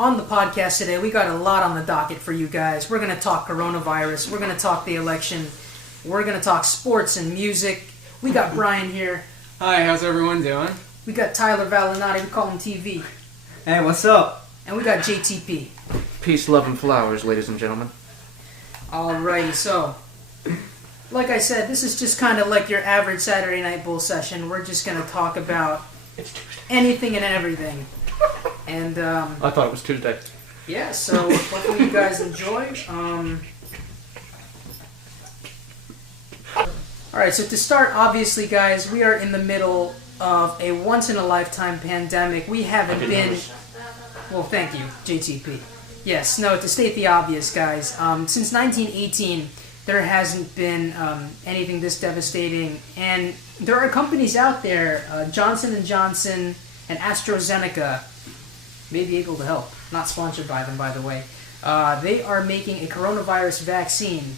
On the podcast today, we got a lot on the docket for you guys. We're going to talk coronavirus. We're going to talk the election. We're going to talk sports and music. We got Brian here. Hi, how's everyone doing? We got Tyler Valinati. We call him TV. Hey, what's up? And we got JTP. Peace, love, and flowers, ladies and gentlemen. Alrighty, so, like I said, this is just kind of like your average Saturday Night Bull session. We're just going to talk about anything and everything. And, I thought it was Tuesday. yeah, so hopefully you guys enjoy. Alright, so to start, obviously, guys, we are in the middle of a once-in-a-lifetime pandemic. We haven't been... Well, thank you, JTP. Yes, no, to state the obvious, guys, since 1918, there hasn't been anything this devastating. And there are companies out there, Johnson & Johnson and AstraZeneca, may be able to help. Not sponsored by them, by the way. They are making a coronavirus vaccine.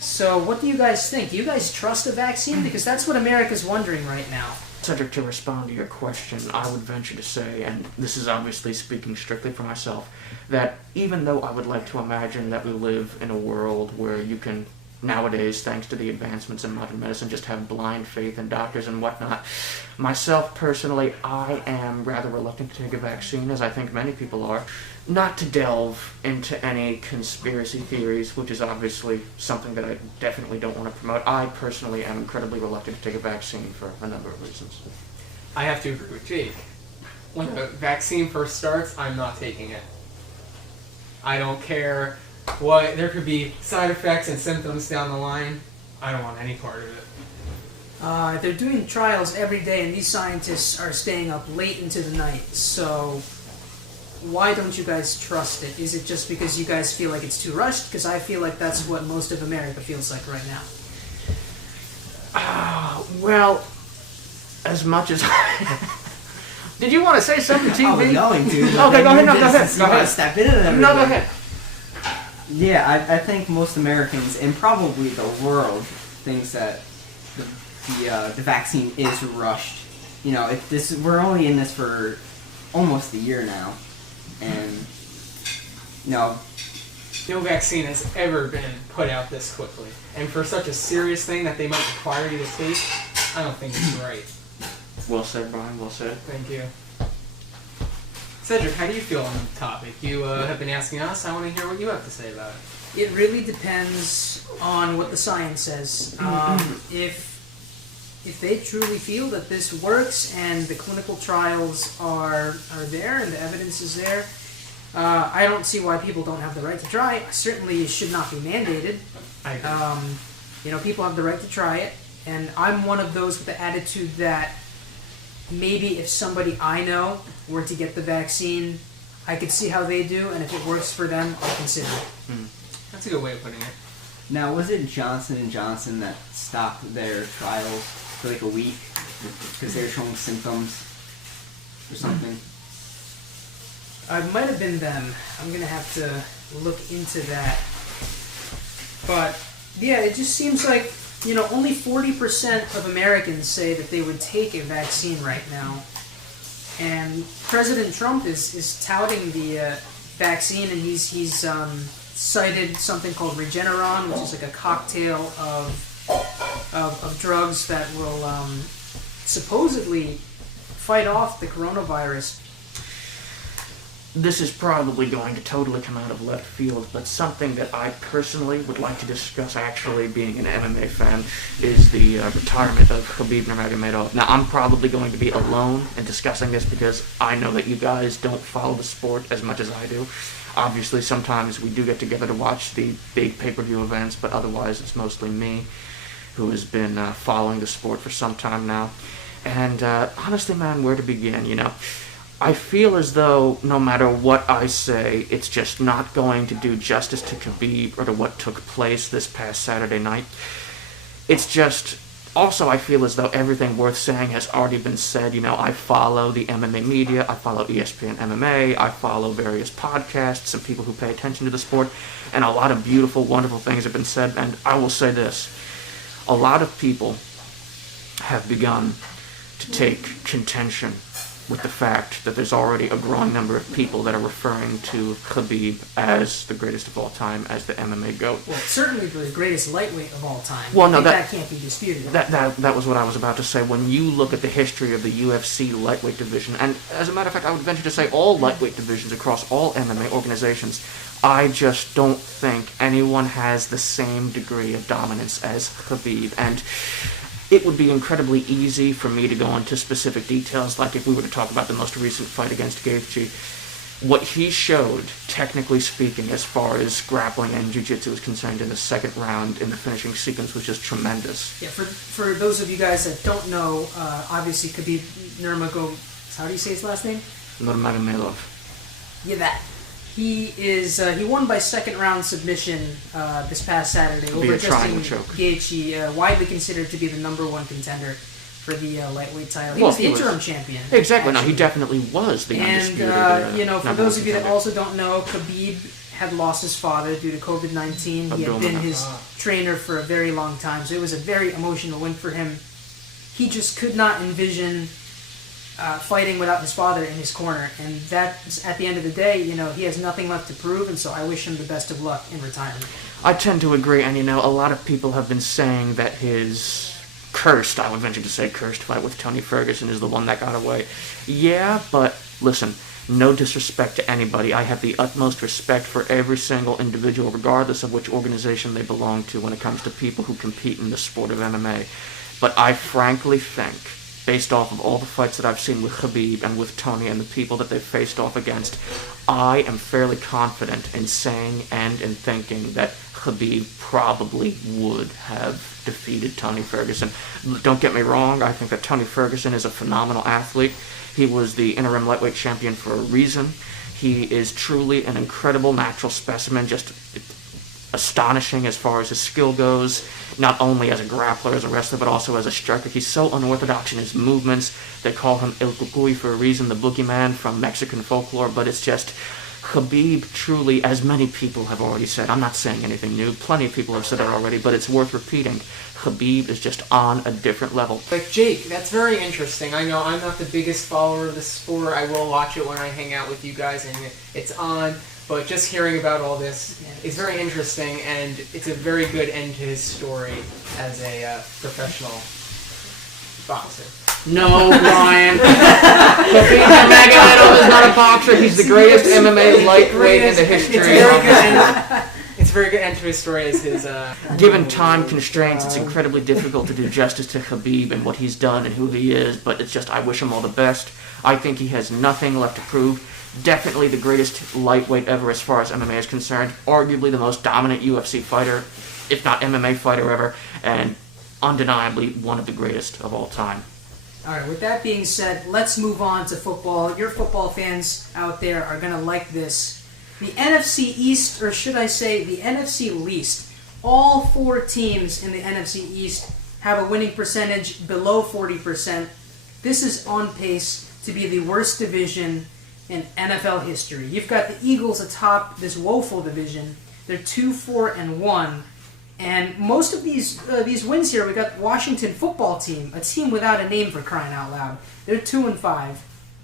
So what do you guys think? Do you guys trust a vaccine? Because that's what America's wondering right now. Cedric, to respond to your question, I would venture to say, and this is obviously speaking strictly for myself, that even though I would like to imagine that we live in a world where you can, nowadays, thanks to the advancements in modern medicine, just have blind faith in doctors and whatnot, myself personally, I am rather reluctant to take a vaccine, as I think many people are. Not to delve into any conspiracy theories, which is obviously something that I definitely don't want to promote. I personally am incredibly reluctant to take a vaccine for a number of reasons. I have to agree with Jake. When the vaccine first starts, I'm not taking it. I don't care what, there could be side effects and symptoms down the line. I don't want any part of it. They're doing trials every day, and these scientists are staying up late into the night, so... Why don't you guys trust it? Is it just because you guys feel like it's too rushed? Because I feel like that's what most of America feels like right now. Well, as much as Did you want to say something, TV? I was going to. Okay, go ahead. No, go ahead. Go ahead. Step in and No, go ahead. Yeah, I think most Americans, and probably the world, thinks that the vaccine is rushed. You know, we're only in this for almost a year now. And, no vaccine has ever been put out this quickly. And for such a serious thing that they might require you to take, I don't think it's right. Well said, Brian, well said. Thank you. Cedric, how do you feel on the topic? You have been asking us. I want to hear what you have to say about it. It really depends on what the science says. If they truly feel that this works and the clinical trials are there and the evidence is there, I don't see why people don't have the right to try it. Certainly it should not be mandated. I agree. People have the right to try it, and I'm one of those with the attitude that maybe if somebody I know were to get the vaccine, I could see how they do, and if it works for them, I'll consider it. That's a good way of putting it. Now, was it Johnson & Johnson that stopped their trials for like a week because they were showing symptoms or something? It might have been them. I'm going to have to look into that. But, yeah, it just seems like, only 40% of Americans say that they would take a vaccine right now. And President Trump is touting the vaccine, and he's cited something called Regeneron, which is like a cocktail of drugs that will supposedly fight off the coronavirus. This is probably going to totally come out of left field, but something that I personally would like to discuss, actually being an MMA fan, is the retirement of Khabib Nurmagomedov. Now, I'm probably going to be alone in discussing this because I know that you guys don't follow the sport as much as I do. Obviously, sometimes we do get together to watch the big pay-per-view events, but otherwise it's mostly me who has been following the sport for some time now. And honestly, man, where to begin, I feel as though no matter what I say, it's just not going to do justice to Khabib or to what took place this past Saturday night. It's just... Also, I feel as though everything worth saying has already been said. I follow the MMA media, I follow ESPN MMA, I follow various podcasts and people who pay attention to the sport, and a lot of beautiful, wonderful things have been said, and I will say this. A lot of people have begun to take contention with the fact that there's already a growing number of people that are referring to Khabib as the greatest of all time, as the MMA GOAT. Well, certainly the greatest lightweight of all time. Well, no, that can't be disputed. That was what I was about to say. When you look at the history of the UFC lightweight division, and as a matter of fact, I would venture to say all lightweight divisions across all MMA organizations, I just don't think anyone has the same degree of dominance as Khabib. And it would be incredibly easy for me to go into specific details, like if we were to talk about the most recent fight against Gaethje. What he showed, technically speaking, as far as grappling and jiu-jitsu is concerned in the second round in the finishing sequence was just tremendous. Yeah, for those of you guys that don't know, obviously Khabib Nurmagomedov, how do you say his last name? Nurmagomedov. Yeah, that. He won by second round submission this past Saturday over Justin Gaethje, widely considered to be the number one contender for the lightweight title. He was the interim champion. Exactly. No, he definitely was the undisputed. And for those of you that also don't know, Khabib had lost his father due to COVID-19. He had been his trainer for a very long time, so it was a very emotional win for him. He just could not envision fighting without his father in his corner, and that's at the end of the day, he has nothing left to prove, and so I wish him the best of luck in retirement. I tend to agree, and a lot of people have been saying that his I would venture to say cursed fight with Tony Ferguson is the one that got away. Yeah, but listen, no disrespect to anybody. I have the utmost respect for every single individual, regardless of which organization they belong to when it comes to people who compete in the sport of MMA. But I frankly think, based off of all the fights that I've seen with Khabib and with Tony and the people that they've faced off against, I am fairly confident in saying and in thinking that Khabib probably would have defeated Tony Ferguson. Don't get me wrong, I think that Tony Ferguson is a phenomenal athlete. He was the interim lightweight champion for a reason. He is truly an incredible natural specimen, just astonishing as far as his skill goes, not only as a grappler, as a wrestler, but also as a striker. He's so unorthodox in his movements. They call him El Cucuy for a reason, the boogeyman from Mexican folklore, but it's just Khabib truly, as many people have already said, I'm not saying anything new, plenty of people have said it already, but it's worth repeating, Khabib is just on a different level. But Jake, that's very interesting. I know I'm not the biggest follower of the sport. I will watch it when I hang out with you guys and it's on. But just hearing about all this is very interesting, and it's a very good end to his story as a professional boxer. No, Brian. Khabib Nurmagomedov is not a boxer. He's the greatest MMA lightweight in the history of MMA. It's a very good end to his story as his... Given time constraints, it's incredibly difficult to do justice to Khabib and what he's done and who he is, but it's just, I wish him all the best. I think he has nothing left to prove. Definitely the greatest lightweight ever as far as MMA is concerned. Arguably the most dominant UFC fighter, if not MMA fighter ever, and undeniably one of the greatest of all time. Alright, with that being said, let's move on to football. Your football fans out there are going to like this. The NFC East, or should I say the NFC least, all four teams in the NFC East have a winning percentage below 40%. This is on pace to be the worst division in NFL history. You've got the Eagles atop this woeful division. They're 2-4-1. And most of these wins here, we got Washington football team, a team without a name for crying out loud. They're 2-5.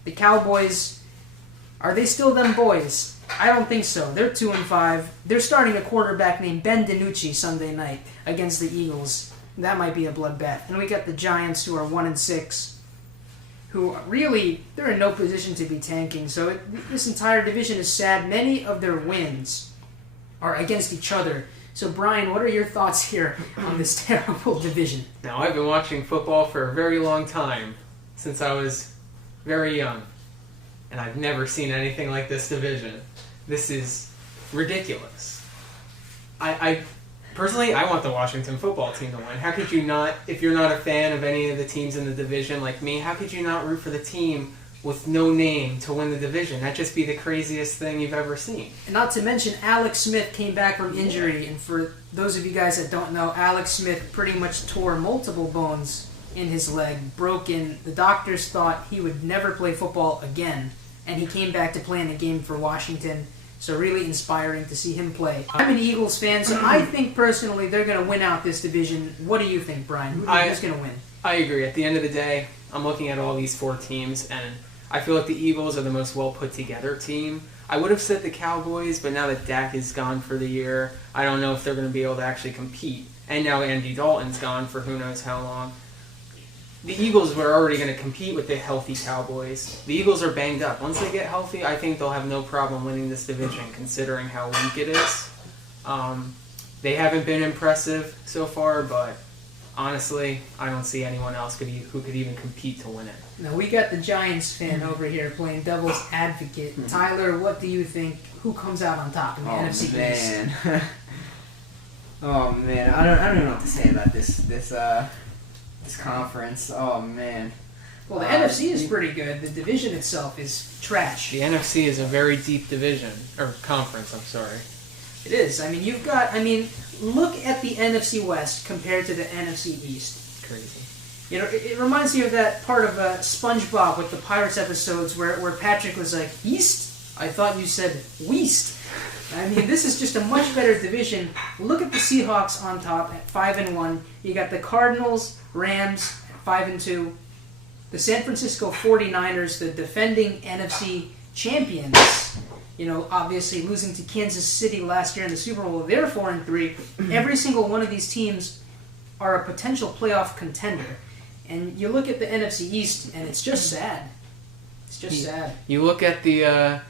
The Cowboys, are they still them boys? I don't think so. They're 2-5. They're starting a quarterback named Ben DiNucci Sunday night against the Eagles. That might be a bloodbath. And we got the Giants, who are 1-6, who really, they're in no position to be tanking. So this entire division is sad. Many of their wins are against each other. So, Brian, what are your thoughts here on this terrible division? Now, I've been watching football for a very long time, since I was very young, and I've never seen anything like this division. This is ridiculous. I personally, I want the Washington football team to win. How could you not, if you're not a fan of any of the teams in the division like me, how could you not root for the team with no name to win the division? That'd just be the craziest thing you've ever seen. And not to mention, Alex Smith came back from injury, and for those of you guys that don't know, Alex Smith pretty much tore multiple bones in his leg, broken. The doctors thought he would never play football again, and he came back to play in a game for Washington. So really inspiring to see him play. I'm an Eagles fan, so I think personally they're going to win out this division. What do you think, Brian? Who's going to win? I agree. At the end of the day, I'm looking at all these four teams, and I feel like the Eagles are the most well put together team. I would have said the Cowboys, but now that Dak is gone for the year, I don't know if they're going to be able to actually compete. And now Andy Dalton's gone for who knows how long. The Eagles were already going to compete with the healthy Cowboys. The Eagles are banged up. Once they get healthy, I think they'll have no problem winning this division, considering how weak it is. They haven't been impressive so far, but honestly, I don't see anyone else who could even compete to win it. Now, we got the Giants fan over here playing devil's advocate. Tyler, what do you think? Who comes out on top in the NFC East? Oh man, I don't even know what to say about this conference. Oh man. Well, the NFC is pretty good. The division itself is trash. The NFC is a very deep division or conference. I'm sorry. It is. I mean, look at the NFC West compared to the NFC East. Crazy. You know, it reminds me of that part of SpongeBob with the Pirates episodes where Patrick was like, East? I thought you said Weast. I mean, this is just a much better division. Look at the Seahawks on top at 5-1. You got the Cardinals, Rams at 5-2. The San Francisco 49ers, the defending NFC champions. You know, obviously losing to Kansas City last year in the Super Bowl, they're 4-3. Every single one of these teams are a potential playoff contender. And you look at the NFC East, and it's just sad. It's just sad. You look at the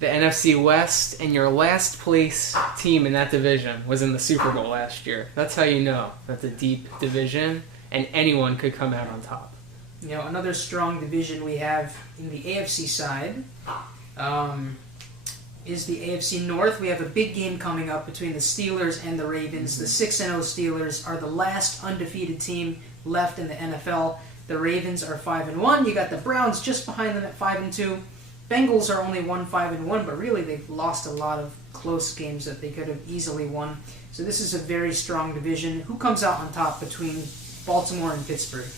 NFC West, and your last place team in that division was in the Super Bowl last year. That's how you know that's a deep division, and anyone could come out on top. You know, another strong division we have in the AFC side is the AFC North. We have a big game coming up between the Steelers and the Ravens. The 6-0 Steelers are the last undefeated team left in the NFL. The Ravens are 5-1. You got the Browns just behind them at 5-2. Bengals are only 1-5-1, but really they've lost a lot of close games that they could have easily won. So this is a very strong division. Who comes out on top between Baltimore and Pittsburgh?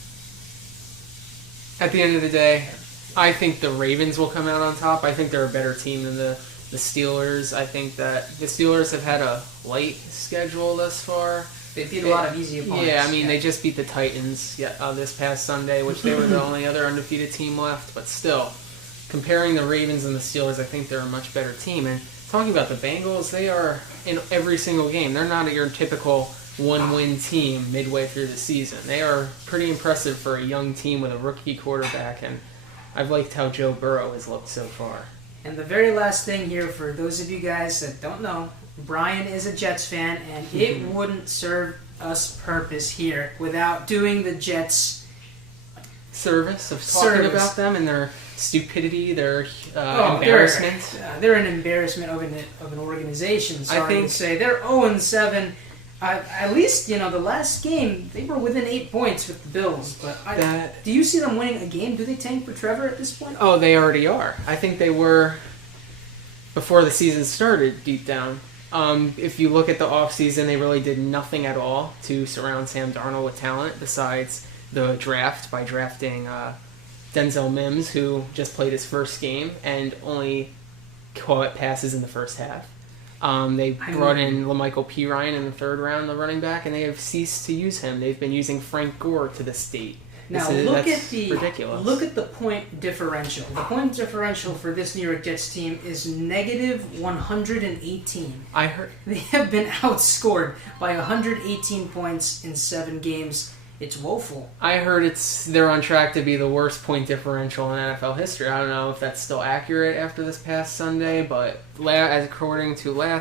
At the end of the day, I think the Ravens will come out on top. I think they're a better team than the Steelers. I think that the Steelers have had a light schedule thus far. They beat a lot of easy opponents. Yeah, I mean, they just beat the Titans this past Sunday, which they were the only other undefeated team left. But still, comparing the Ravens and the Steelers, I think they're a much better team. And talking about the Bengals, they are in every single game. They're not your typical one-win team midway through the season. They are pretty impressive for a young team with a rookie quarterback, and I've liked how Joe Burrow has looked so far. And the very last thing here, for those of you guys that don't know, Brian is a Jets fan, and it wouldn't serve us purpose here without doing the Jets service of talking about them and their stupidity, their embarrassment. They're an embarrassment of an organization. Sorry I think to say they're 0-7. At least, you know, the last game, they were within 8 points with the Bills. But do you see them winning a game? Do they tank for Trevor at this point? Oh, they already are. I think they were before the season started, deep down. If you look at the offseason, they really did nothing at all to surround Sam Darnold with talent besides the draft by drafting Denzel Mims, who just played his first game and only caught passes in the first half. They brought in LaMichael Pirine in the third round, the running back, and they have ceased to use him. They've been using Frank Gore to this date. Now That's ridiculous. Look at the point differential. The point differential for this New York Jets team is negative 118. I heard they have been outscored by 118 points in 7 games. It's woeful. I heard they're on track to be the worst point differential in NFL history. I don't know if that's still accurate after this past Sunday, but as according to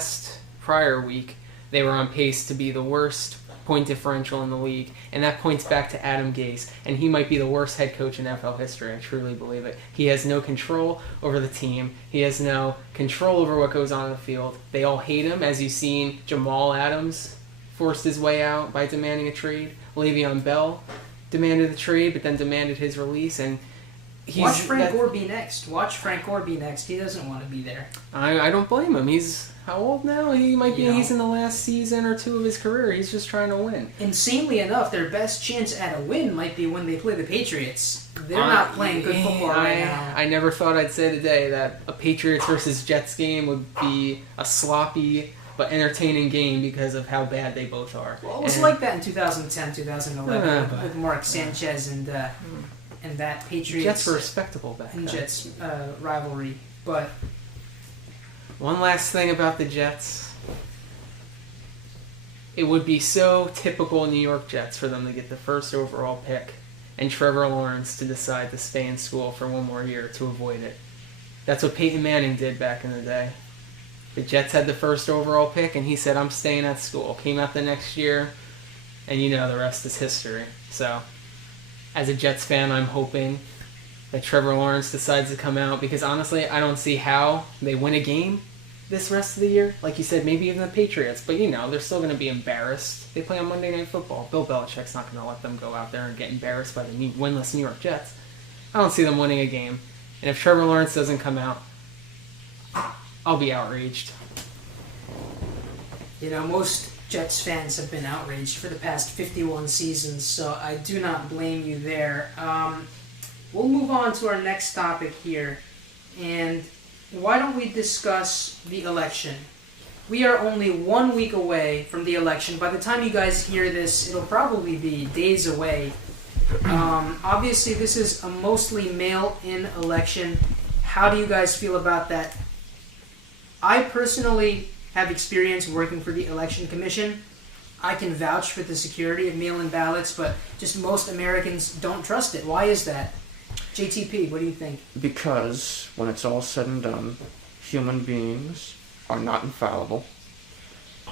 prior week, they were on pace to be the worst point differential in the league, and that points back to Adam Gase, and he might be the worst head coach in NFL history. I truly believe it. He has no control over the team. He has no control over what goes on in the field. They all hate him, as you've seen. Jamal Adams forced his way out by demanding a trade. Le'Veon Bell demanded the trade, but then demanded his release, and Watch Frank Gore be next. He doesn't want to be there. I don't blame him. He's how old now? He might be. He's in the last season or 2 of his career. He's just trying to win. Insanely enough, their best chance at a win might be when they play the Patriots. They're not playing good football right now. I never thought I'd say today that a Patriots versus Jets game would be a sloppy but entertaining game because of how bad they both are. Well, it was like that in 2010, 2011 with Mark Sanchez and and that Patriots Jets were respectable back and then. Jets rivalry. But one last thing about the Jets. It would be so typical New York Jets for them to get the first overall pick and Trevor Lawrence to decide to stay in school for one more year to avoid it. That's what Peyton Manning did back in the day. The Jets had the first overall pick, and he said, I'm staying at school. Came out the next year, and the rest is history. So, as a Jets fan, I'm hoping that Trevor Lawrence decides to come out, because honestly, I don't see how they win a game this rest of the year. Like you said, maybe even the Patriots, but they're still going to be embarrassed. They play on Monday Night Football. Bill Belichick's not going to let them go out there and get embarrassed by the winless New York Jets. I don't see them winning a game. And if Trevor Lawrence doesn't come out, I'll be outraged. Most Jets fans have been outraged for the past 51 seasons, so I do not blame you there. We'll move on to our next topic here, and why don't we discuss the election? We are only 1 week away from the election. By the time you guys hear this, it'll probably be days away. Obviously, this is a mostly mail-in election. How do you guys feel about that? I personally have experience working for the Election Commission. I can vouch for the security of mail-in ballots, but just most Americans don't trust it. Why is that? JTP, what do you think? Because when it's all said and done, human beings are not infallible.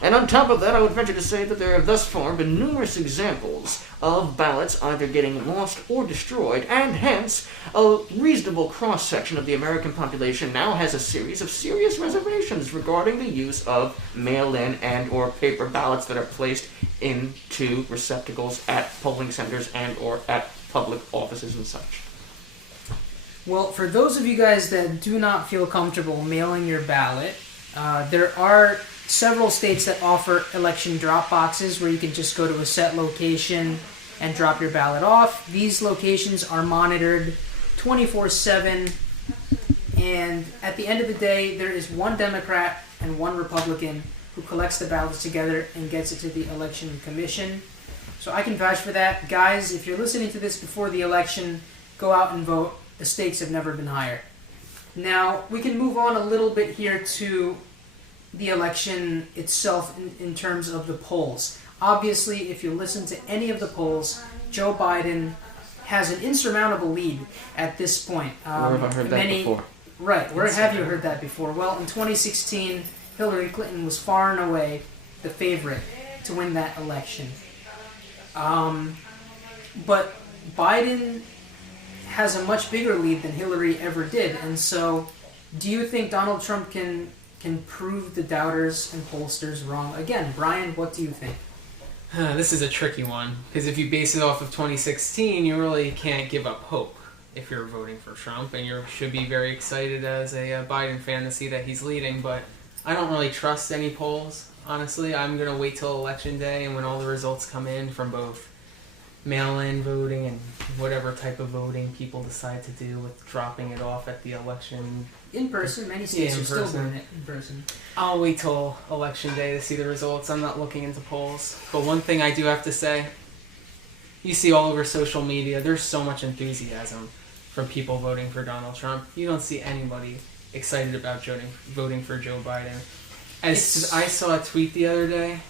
And on top of that, I would venture to say that there have thus far been numerous examples of ballots either getting lost or destroyed, and hence, a reasonable cross-section of the American population now has a series of serious reservations regarding the use of mail-in and or paper ballots that are placed into receptacles at polling centers and or at public offices and such. Well, for those of you guys that do not feel comfortable mailing your ballot, there are several states that offer election drop boxes where you can just go to a set location and drop your ballot off. These locations are monitored 24/7, and at the end of the day, there is one Democrat and one Republican who collects the ballots together and gets it to the Election Commission. So I can vouch for that. Guys, if you're listening to this before the election, go out and vote. The stakes have never been higher. Now, we can move on a little bit here to the election itself in terms of the polls. Obviously, if you listen to any of the polls, Joe Biden has an insurmountable lead at this point. Where have I heard that before? Right, where have you heard that before? Well, in 2016, Hillary Clinton was far and away the favorite to win that election. But Biden has a much bigger lead than Hillary ever did, and so do you think Donald Trump can prove the doubters and pollsters wrong? Again, Brian, what do you think? This is a tricky one, because if you base it off of 2016, you really can't give up hope if you're voting for Trump, and you should be very excited as a Biden fan to see that he's leading, but I don't really trust any polls, honestly. I'm going to wait till Election Day, and when all the results come in from both mail-in voting and whatever type of voting people decide to do with dropping it off at the election. In person, many states in are still person. doing it in person. I'll wait till Election Day to see the results. I'm not looking into polls. But one thing I do have to say, you see all over social media, there's so much enthusiasm from people voting for Donald Trump. You don't see anybody excited about voting for Joe Biden. I saw a tweet the other day,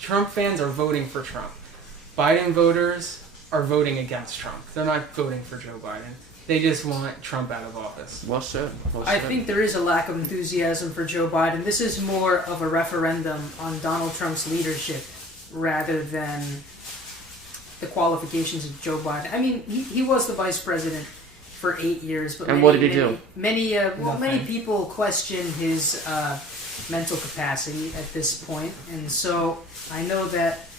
Trump fans are voting for Trump. Biden voters are voting against Trump. They're not voting for Joe Biden. They just want Trump out of office. Well said. I think there is a lack of enthusiasm for Joe Biden. This is more of a referendum on Donald Trump's leadership rather than the qualifications of Joe Biden. I mean, he was the vice president for 8 years, but what did he do? Many people question his mental capacity at this point, and so I know that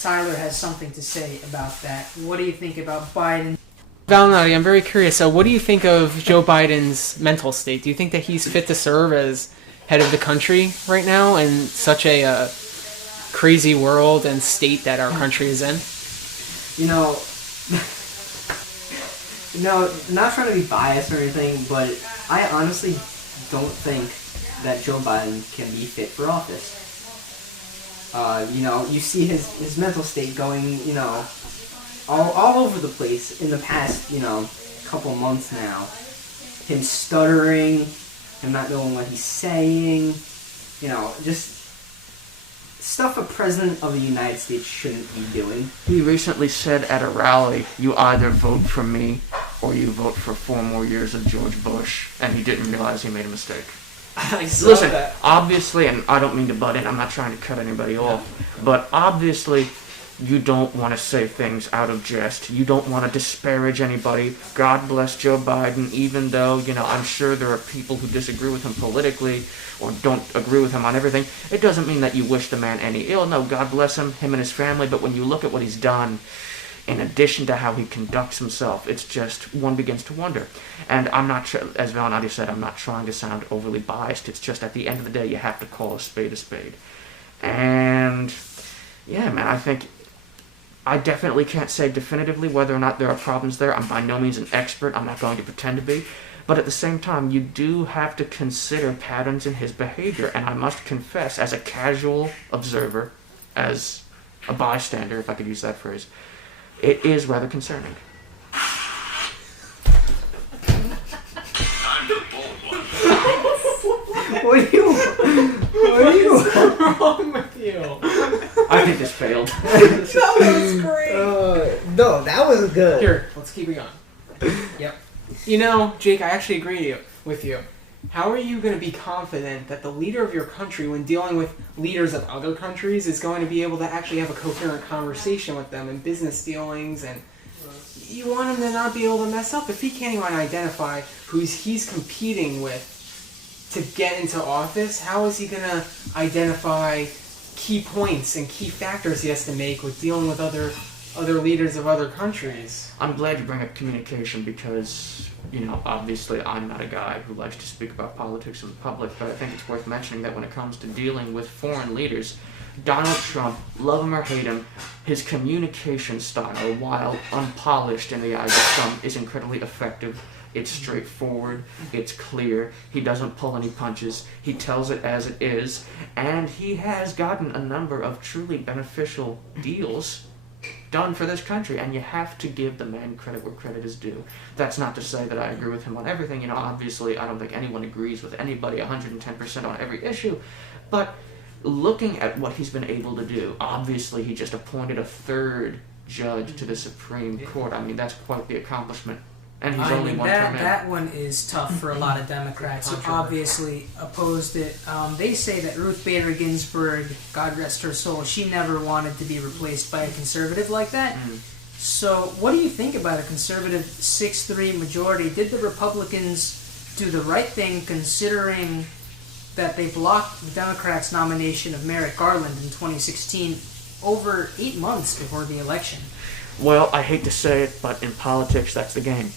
Tyler has something to say about that. What do you think about Biden? Valinati, I'm very curious. So what do you think of Joe Biden's mental state? Do you think that he's fit to serve as head of the country right now in such a crazy world and state that our country is in? Not trying to be biased or anything, but I honestly don't think that Joe Biden can be fit for office. You see his mental state going, all over the place in the past, couple months now. Him stuttering, him not knowing what he's saying, just stuff a president of the United States shouldn't be doing. He recently said at a rally, "You either vote for me or you vote for 4 more years of George Bush," and he didn't realize he made a mistake. I saw Listen, that. obviously, and I don't mean to butt in, I'm not trying to cut anybody off, but obviously you don't want to say things out of jest. You don't want to disparage anybody. God bless Joe Biden, even though, I'm sure there are people who disagree with him politically or don't agree with him on everything. It doesn't mean that you wish the man any ill. No, God bless him and his family, but when you look at what he's done, in addition to how he conducts himself, it's just, one begins to wonder. And I'm not, as Valenati said, I'm not trying to sound overly biased. It's just at the end of the day, you have to call a spade a spade. And, yeah, man, I definitely can't say definitively whether or not there are problems there. I'm by no means an expert. I'm not going to pretend to be. But at the same time, you do have to consider patterns in his behavior. And I must confess, as a casual observer, as a bystander, if I could use that phrase, it is rather concerning. What are you? What's wrong with you? I think this failed. That was great. No, that was good. Here, let's keep it going. Yep. Jake, I actually agree with you. How are you going to be confident that the leader of your country, when dealing with leaders of other countries, is going to be able to actually have a coherent conversation with them in business dealings? And you want him to not be able to mess up. If he can't even identify who he's competing with to get into office, how is he going to identify key points and key factors he has to make with dealing with other leaders of other countries? I'm glad you bring up communication because, obviously I'm not a guy who likes to speak about politics in the public, but I think it's worth mentioning that when it comes to dealing with foreign leaders, Donald Trump, love him or hate him, his communication style, while unpolished in the eyes of some, is incredibly effective. It's straightforward, it's clear, he doesn't pull any punches, he tells it as it is, and he has gotten a number of truly beneficial deals done for this country, and you have to give the man credit where credit is due. That's not to say that I agree with him on everything. Obviously I don't think anyone agrees with anybody 110% on every issue, but looking at what he's been able to do, obviously he just appointed a 3rd judge to the Supreme Court. That's quite the accomplishment. And he's only one term in. That one is tough for a lot of Democrats who obviously opposed it. They say that Ruth Bader Ginsburg, God rest her soul, she never wanted to be replaced by a conservative like that. So what do you think about a conservative 6-3 majority? Did the Republicans do the right thing considering that they blocked the Democrats' nomination of Merrick Garland in 2016 over 8 months before the election? Well, I hate to say it, but in politics, that's the game.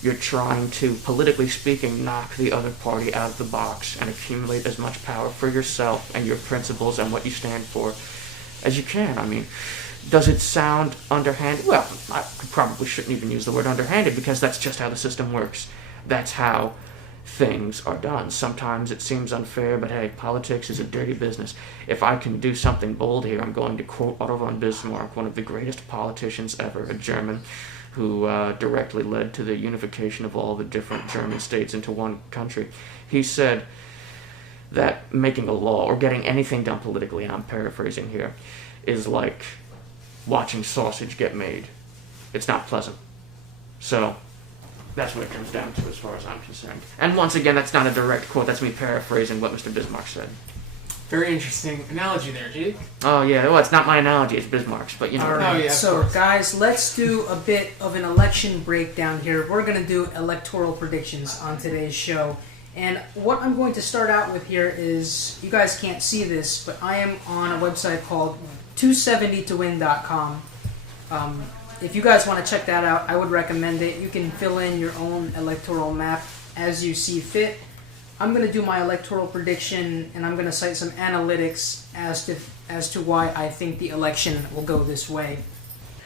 You're trying to, politically speaking, knock the other party out of the box and accumulate as much power for yourself and your principles and what you stand for as you can. Does it sound underhanded? Well, I probably shouldn't even use the word underhanded because that's just how the system works. That's how things are done. Sometimes it seems unfair, but hey, politics is a dirty business. If I can do something bold here, I'm going to quote Otto von Bismarck, one of the greatest politicians ever, a German, who directly led to the unification of all the different German states into one country. He said that making a law, or getting anything done politically, and I'm paraphrasing here, is like watching sausage get made. It's not pleasant. So that's what it comes down to as far as I'm concerned. And once again, that's not a direct quote, that's me paraphrasing what Mr. Bismarck said. Very interesting analogy there, Jake. Oh yeah, well it's not my analogy, it's Bismarck's, but you know. Alright, Oh, yeah, so guys, let's do a bit of an election breakdown here. We're going to do electoral predictions on today's show. And what I'm going to start out with here is, you guys can't see this, but I am on a website called 270towin.com. If you guys want to check that out, I would recommend it. You can fill in your own electoral map as you see fit. I'm going to do my electoral prediction, and I'm going to cite some analytics as to why I think the election will go this way.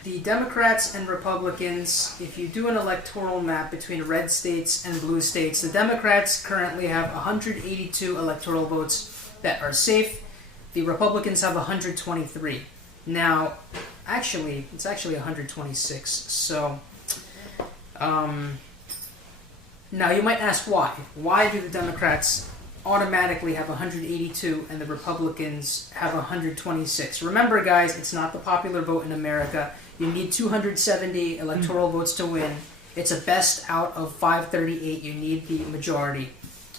The Democrats and Republicans, if you do an electoral map between red states and blue states, the Democrats currently have 182 electoral votes that are safe. The Republicans have 123. Now, Actually, it's actually 126. So, now you might ask why. Why do the Democrats automatically have 182 and the Republicans have 126? Remember, guys, it's not the popular vote in America. You need 270 electoral votes to win. It's a best out of 538. You need the majority.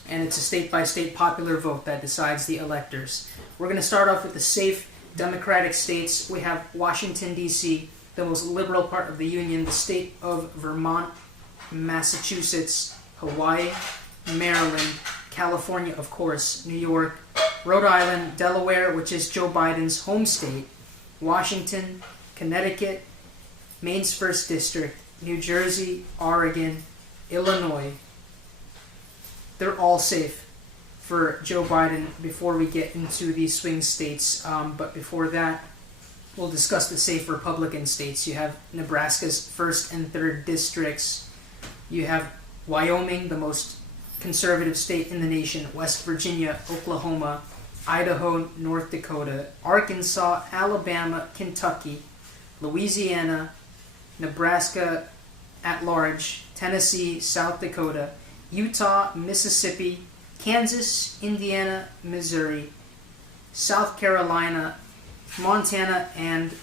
And it's a state-by-state popular vote that decides the electors. We're going to start off with the safe Democratic states. We have Washington, D.C., the most liberal part of the Union, the state of Vermont, Massachusetts, Hawaii, Maryland, California, of course, New York, Rhode Island, Delaware, which is Joe Biden's home state, Washington, Connecticut, Maine's 1st District, New Jersey, Oregon, Illinois. They're all safe for Joe Biden before we get into the swing states. But before that, we'll discuss the safe Republican states. You have Nebraska's 1st and 3rd districts. You have Wyoming, the most conservative state in the nation, West Virginia, Oklahoma, Idaho, North Dakota, Arkansas, Alabama, Kentucky, Louisiana, Nebraska at large, Tennessee, South Dakota, Utah, Mississippi, Kansas, Indiana, Missouri, South Carolina, Montana, and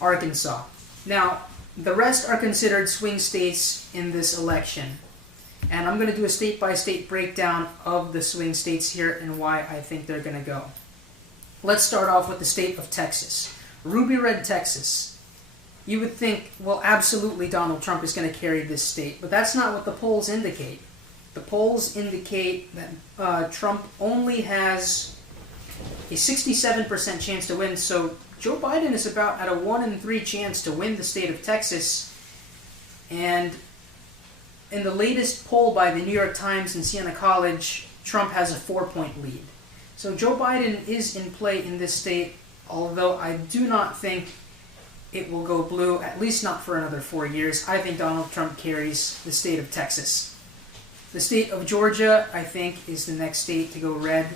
Arkansas. Now, the rest are considered swing states in this election. And I'm going to do a state-by-state breakdown of the swing states here and why I think they're going to go. Let's start off with the state of Texas. Ruby Red, Texas. You would think, well, absolutely Donald Trump is going to carry this state, but that's not what the polls indicate. The polls indicate that Trump only has a 67% chance to win, so Joe Biden is about at a 1 in 3 chance to win the state of Texas. And in the latest poll by the New York Times and Siena College, Trump has a 4-point lead. So Joe Biden is in play in this state, although I do not think it will go blue, at least not for another 4 years. I think Donald Trump carries the state of Texas. The state of Georgia, I think, is the next state to go red.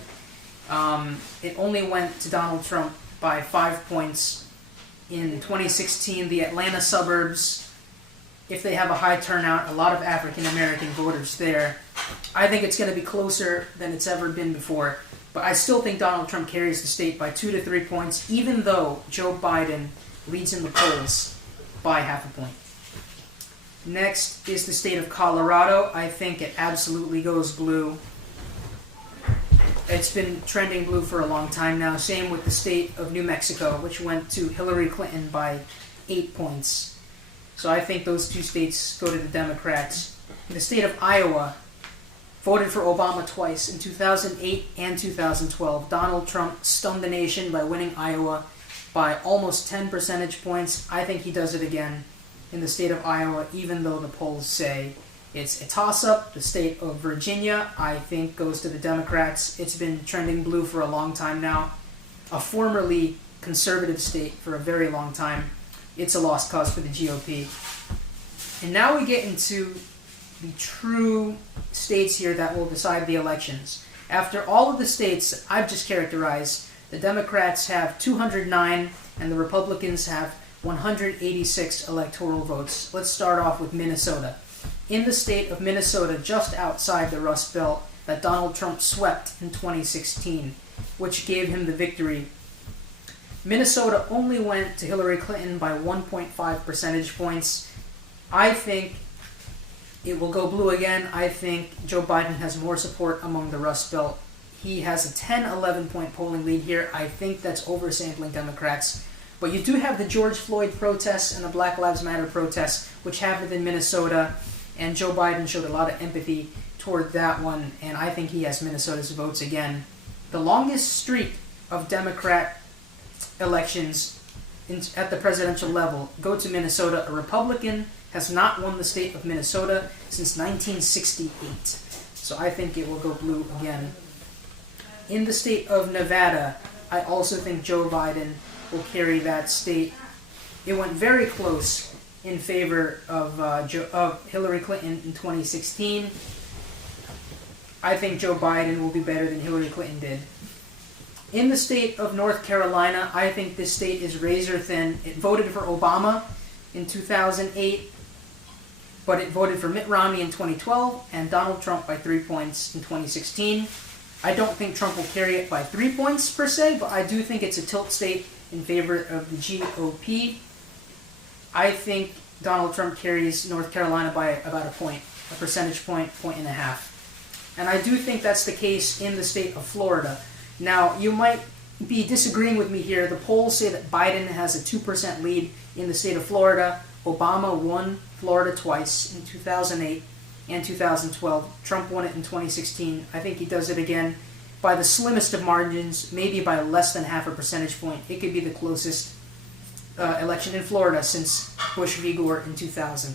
It only went to Donald Trump by 5 points in 2016. The Atlanta suburbs, if they have a high turnout, a lot of African American voters there. I think it's going to be closer than it's ever been before. But I still think Donald Trump carries the state by 2 to 3 points, even though Joe Biden leads in the polls by half a point. Next is the state of Colorado. I think it absolutely goes blue. It's been trending blue for a long time now. Same with the state of New Mexico, which went to Hillary Clinton by 8 points. So I think those 2 states go to the Democrats. The state of Iowa voted for Obama twice, in 2008 and 2012. Donald Trump stunned the nation by winning Iowa by almost 10 percentage points. I think he does it again in the state of Iowa, even though the polls say it's a toss-up. The state of Virginia, I think, goes to the Democrats. It's been trending blue for a long time now. A formerly conservative state for a very long time. It's a lost cause for the GOP. And now we get into the true states here that will decide the elections. After all of the states I've just characterized, the Democrats have 209 and the Republicans have 186 electoral votes. Let's start off with Minnesota. In the state of Minnesota, just outside the Rust Belt, that Donald Trump swept in 2016, which gave him the victory, Minnesota only went to Hillary Clinton by 1.5 percentage points. I think it will go blue again. I think Joe Biden has more support among the Rust Belt. He has a 10-11 point polling lead here. I think that's oversampling Democrats. But you do have the George Floyd protests and the Black Lives Matter protests, which happened in Minnesota, and Joe Biden showed a lot of empathy toward that one, and I think he has Minnesota's votes again. The longest streak of Democrat elections at the presidential level go to Minnesota. A Republican has not won the state of Minnesota since 1968. So I think it will go blue again. In the state of Nevada, I also think Joe Biden will carry that state. It went very close in favor of Hillary Clinton in 2016. I think Joe Biden will be better than Hillary Clinton did. In the state of North Carolina, I think this state is razor thin. It voted for Obama in 2008, but it voted for Mitt Romney in 2012 and Donald Trump by 3 points in 2016. I don't think Trump will carry it by 3 points per se, but I do think it's a tilt state in favor of the GOP. I think Donald Trump carries North Carolina by about a percentage point, point and a half. And I do think that's the case in the state of Florida. Now, you might be disagreeing with me here. The polls say that Biden has a 2% lead in the state of Florida. Obama won Florida twice in 2008 and 2012. Trump won it in 2016. I think he does it again by the slimmest of margins, maybe by less than half a percentage point. It could be the closest election in Florida since Bush v. Gore in 2000.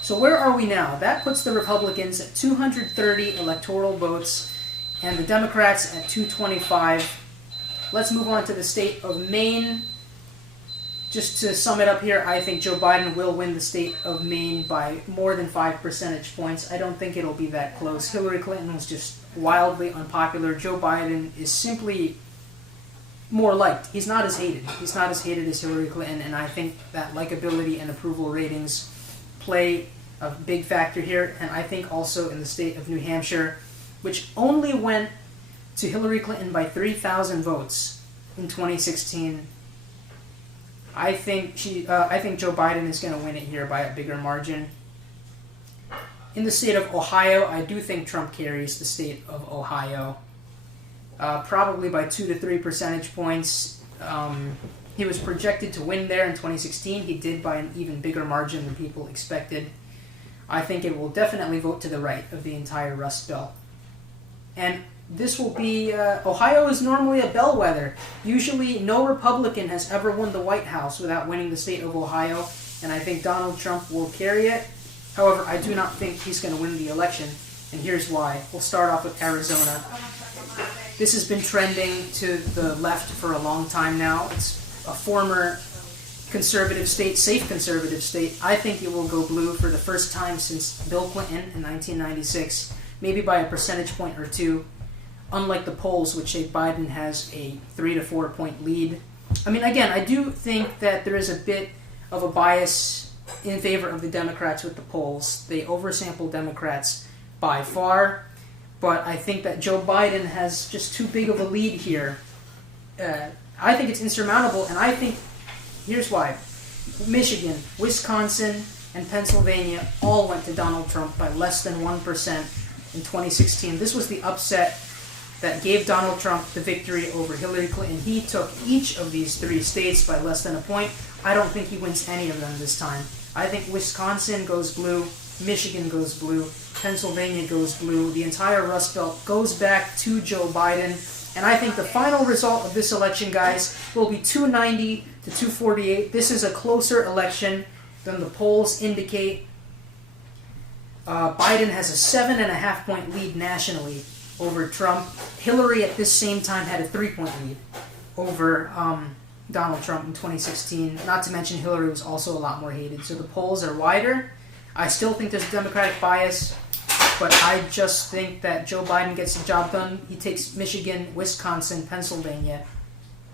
So where are we now? That puts the Republicans at 230 electoral votes and the Democrats at 225. Let's move on to the state of Maine. Just to sum it up here, I think Joe Biden will win the state of Maine by more than 5 percentage points. I don't think it'll be that close. Hillary Clinton was just wildly unpopular. Joe Biden is simply more liked. He's not as hated. He's not as hated as Hillary Clinton, and I think that likability and approval ratings play a big factor here. And I think also in the state of New Hampshire, which only went to Hillary Clinton by 3,000 votes in 2016, I think Joe Biden is going to win it here by a bigger margin. In the state of Ohio, I do think Trump carries the state of Ohio, probably by 2 to 3 percentage points. He was projected to win there in 2016. He did by an even bigger margin than people expected. I think it will definitely vote to the right of the entire Rust Belt. And this will be, Ohio is normally a bellwether. Usually no Republican has ever won the White House without winning the state of Ohio, and I think Donald Trump will carry it. However, I do not think he's going to win the election, and here's why. We'll start off with Arizona. This has been trending to the left for a long time now. It's a former conservative state, safe conservative state. I think it will go blue for the first time since Bill Clinton in 1996, maybe by a percentage point or two. Unlike the polls, which say Biden has a 3 to 4 point lead. I mean, again, I do think that there is a bit of a bias in favor of the Democrats with the polls. They oversample Democrats by far, but I think that Joe Biden has just too big of a lead here. I think it's insurmountable, and I think, here's why. Michigan, Wisconsin, and Pennsylvania all went to Donald Trump by less than 1% in 2016. This was the upset that gave Donald Trump the victory over Hillary Clinton. He took each of these 3 states by less than a point. I don't think he wins any of them this time. I think Wisconsin goes blue, Michigan goes blue, Pennsylvania goes blue. The entire Rust Belt goes back to Joe Biden. And I think the final result of this election, guys, will be 290 to 248. This is a closer election than the polls indicate. Biden has a 7.5 point lead nationally over Trump. Hillary at this same time had a 3 point lead over Donald Trump in 2016. Not to mention Hillary was also a lot more hated. So the polls are wider. I still think there's a Democratic bias, but I just think that Joe Biden gets the job done. He takes Michigan, Wisconsin, Pennsylvania,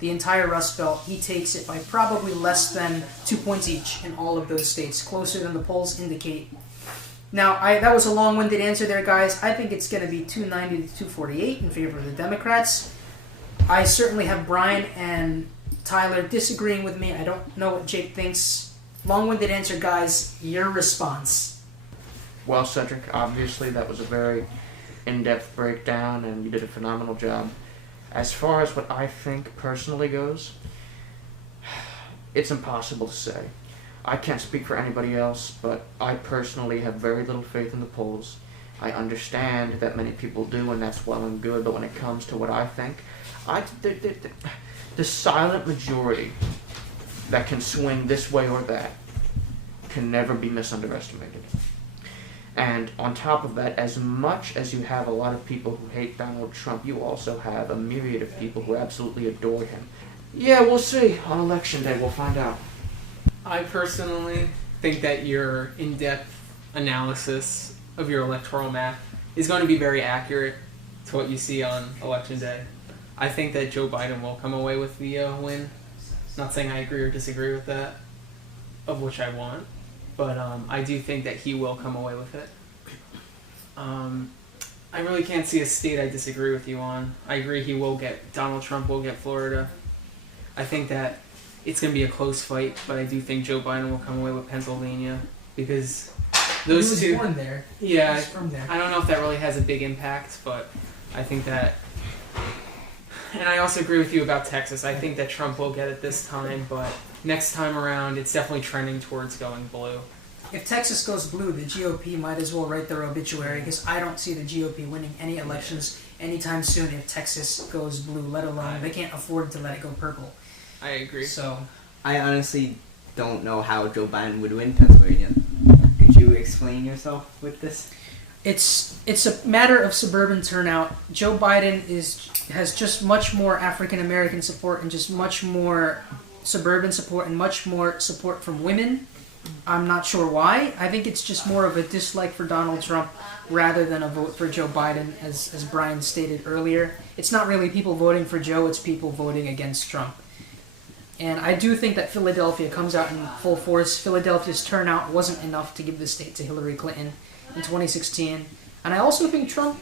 the entire Rust Belt. He takes it by probably less than 2 points each in all of those states, closer than the polls indicate. Now, that was a long-winded answer there, guys. I think it's going to be 290 to 248 in favor of the Democrats. I certainly have Brian and Tyler disagreeing with me. I don't know what Jake thinks. Long-winded answer, guys. Your response. Well, Cedric, obviously that was a very in-depth breakdown, and you did a phenomenal job. As far as what I think personally goes, it's impossible to say. I can't speak for anybody else, but I personally have very little faith in the polls. I understand that many people do, and that's well and good, but when it comes to what I think, the silent majority that can swing this way or that can never be misunderestimated. And on top of that, as much as you have a lot of people who hate Donald Trump, you also have a myriad of people who absolutely adore him. Yeah, we'll see. On election day, we'll find out. I personally think that your in-depth analysis of your electoral map is going to be very accurate to what you see on election day. I think that Joe Biden will come away with the win. Not saying I agree or disagree with that, of which I want, but I do think that he will come away with it. I really can't see a state I disagree with you on. I agree Donald Trump will get Florida. I think that it's going to be a close fight, but I do think Joe Biden will come away with Pennsylvania because those two... He was born there. Yeah, He's from there. I don't know if that really has a big impact, but I think that... And I also agree with you about Texas. I think that Trump will get it this time, but next time around, it's definitely trending towards going blue. If Texas goes blue, the GOP might as well write their obituary because I don't see the GOP winning any elections anytime soon if Texas goes blue, let alone they can't afford to let it go purple. I agree. So I honestly don't know how Joe Biden would win Pennsylvania. Could you explain yourself with this? it's a matter of suburban turnout. Joe Biden has just much more African American support and just much more suburban support and much more support from women. I'm not sure why. I think it's just more of a dislike for Donald Trump rather than a vote for Joe Biden, as Brian stated earlier. It's not really people voting for Joe, it's people voting against Trump. And I do think that Philadelphia comes out in full force. Philadelphia's turnout wasn't enough to give the state to Hillary Clinton in 2016. And I also think Trump,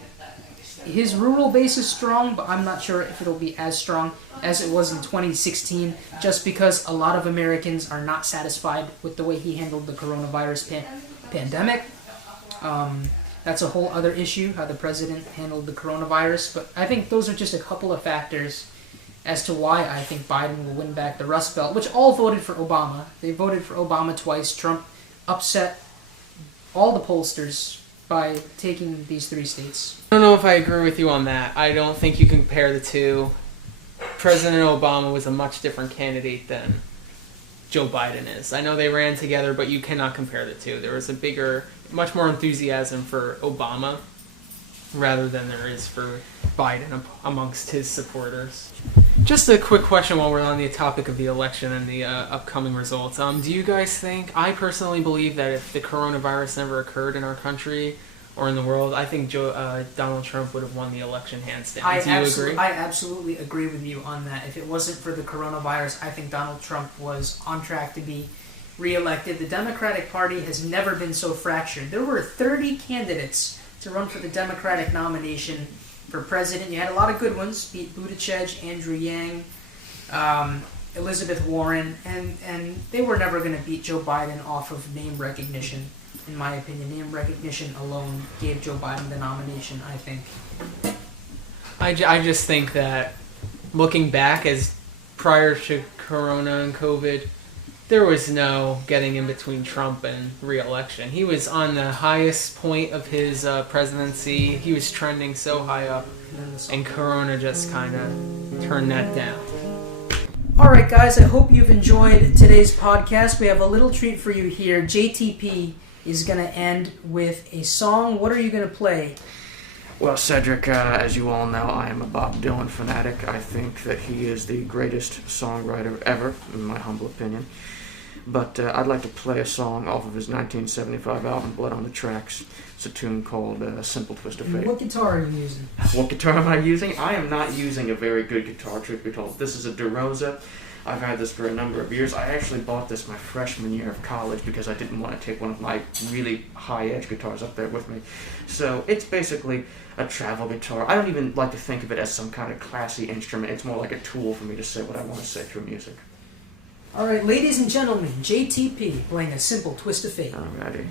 his rural base is strong, but I'm not sure if it'll be as strong as it was in 2016, just because a lot of Americans are not satisfied with the way he handled the coronavirus pandemic. That's a whole other issue, how the president handled the coronavirus. But I think those are just a couple of factors as to why I think Biden will win back the Rust Belt, which all voted for Obama. They voted for Obama twice. Trump upset all the pollsters by taking these 3 states. I don't know if I agree with you on that. I don't think you can compare the two. President Obama was a much different candidate than Joe Biden is. I know they ran together, but you cannot compare the two. There was much more enthusiasm for Obama rather than there is for Biden amongst his supporters. Just a quick question while we're on the topic of the election and the upcoming results. Do you guys think, I personally believe that if the coronavirus never occurred in our country or in the world, I think Donald Trump would have won the election hands down. Do you agree? I absolutely agree with you on that. If it wasn't for the coronavirus, I think Donald Trump was on track to be reelected. The Democratic Party has never been so fractured. There were 30 candidates to run for the Democratic nomination for president. You had a lot of good ones: Pete Buttigieg, Andrew Yang, Elizabeth Warren, and they were never going to beat Joe Biden off of name recognition. In my opinion, name recognition alone gave Joe Biden the nomination, I think. I just think that looking back, as prior to Corona and COVID, there was no getting in between Trump and re-election. He was on the highest point of his presidency. He was trending so high up, and Corona just kind of turned that down. All right, guys, I hope you've enjoyed today's podcast. We have a little treat for you here. JTP is going to end with a song. What are you going to play? Well, Cedric, as you all know, I am a Bob Dylan fanatic. I think that he is the greatest songwriter ever, in my humble opinion. But I'd like to play a song off of his 1975 album, Blood on the Tracks. It's a tune called Simple Twist of Fate. What guitar are you using? What guitar am I using? I am not using a very good guitar, truth be told. This is a DeRosa. I've had this for a number of years. I actually bought this my freshman year of college because I didn't want to take one of my really high-edge guitars up there with me. So it's basically a travel guitar. I don't even like to think of it as some kind of classy instrument. It's more like a tool for me to say what I want to say through music. All right, ladies and gentlemen, JTP playing A Simple Twist of Fate. Alrighty.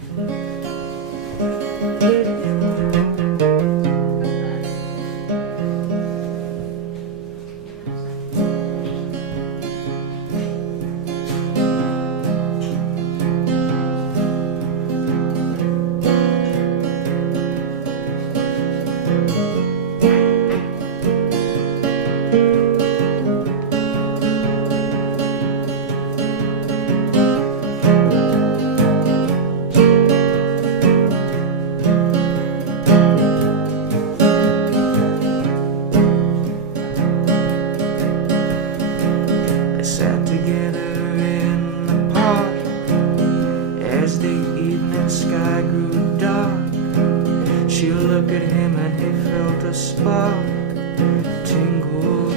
Sat together in the park as the evening sky grew dark. She looked at him and he felt a spark tingle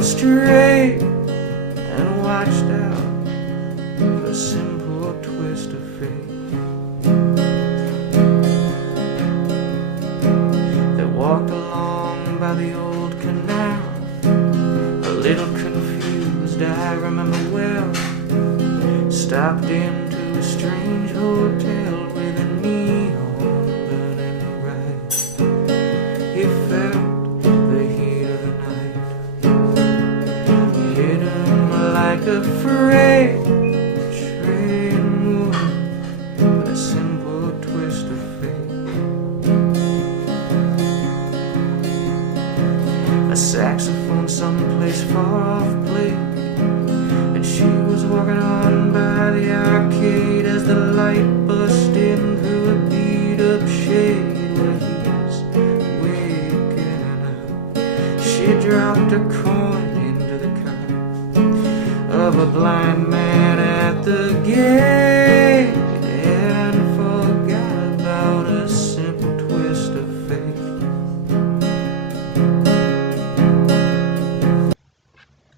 down straight and watched out for a simple twist of fate. They walked along by the old canal, a little confused, I remember well. Stopped into a strange hotel with a neon burning bright. He felt the heat of the night, hit him like a freight train moving with a simple twist of fate. A saxophone someplace far off played, and she was walking on by the arcade as the light burst in through a beat-up shade where he was waking up. She dropped a coin into the cup of a blind man at the gate and forgot about a simple twist of fate.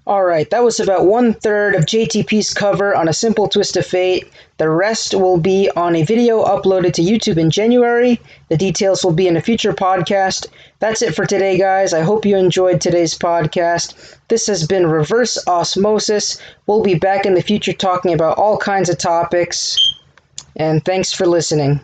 Alright, that was about 1/3 of JTP's cover on A Simple Twist of Fate. The rest will be on a video uploaded to YouTube in January. The details will be in a future podcast. That's it for today, guys. I hope you enjoyed today's podcast. This has been Reverse Osmosis. We'll be back in the future talking about all kinds of topics. And thanks for listening.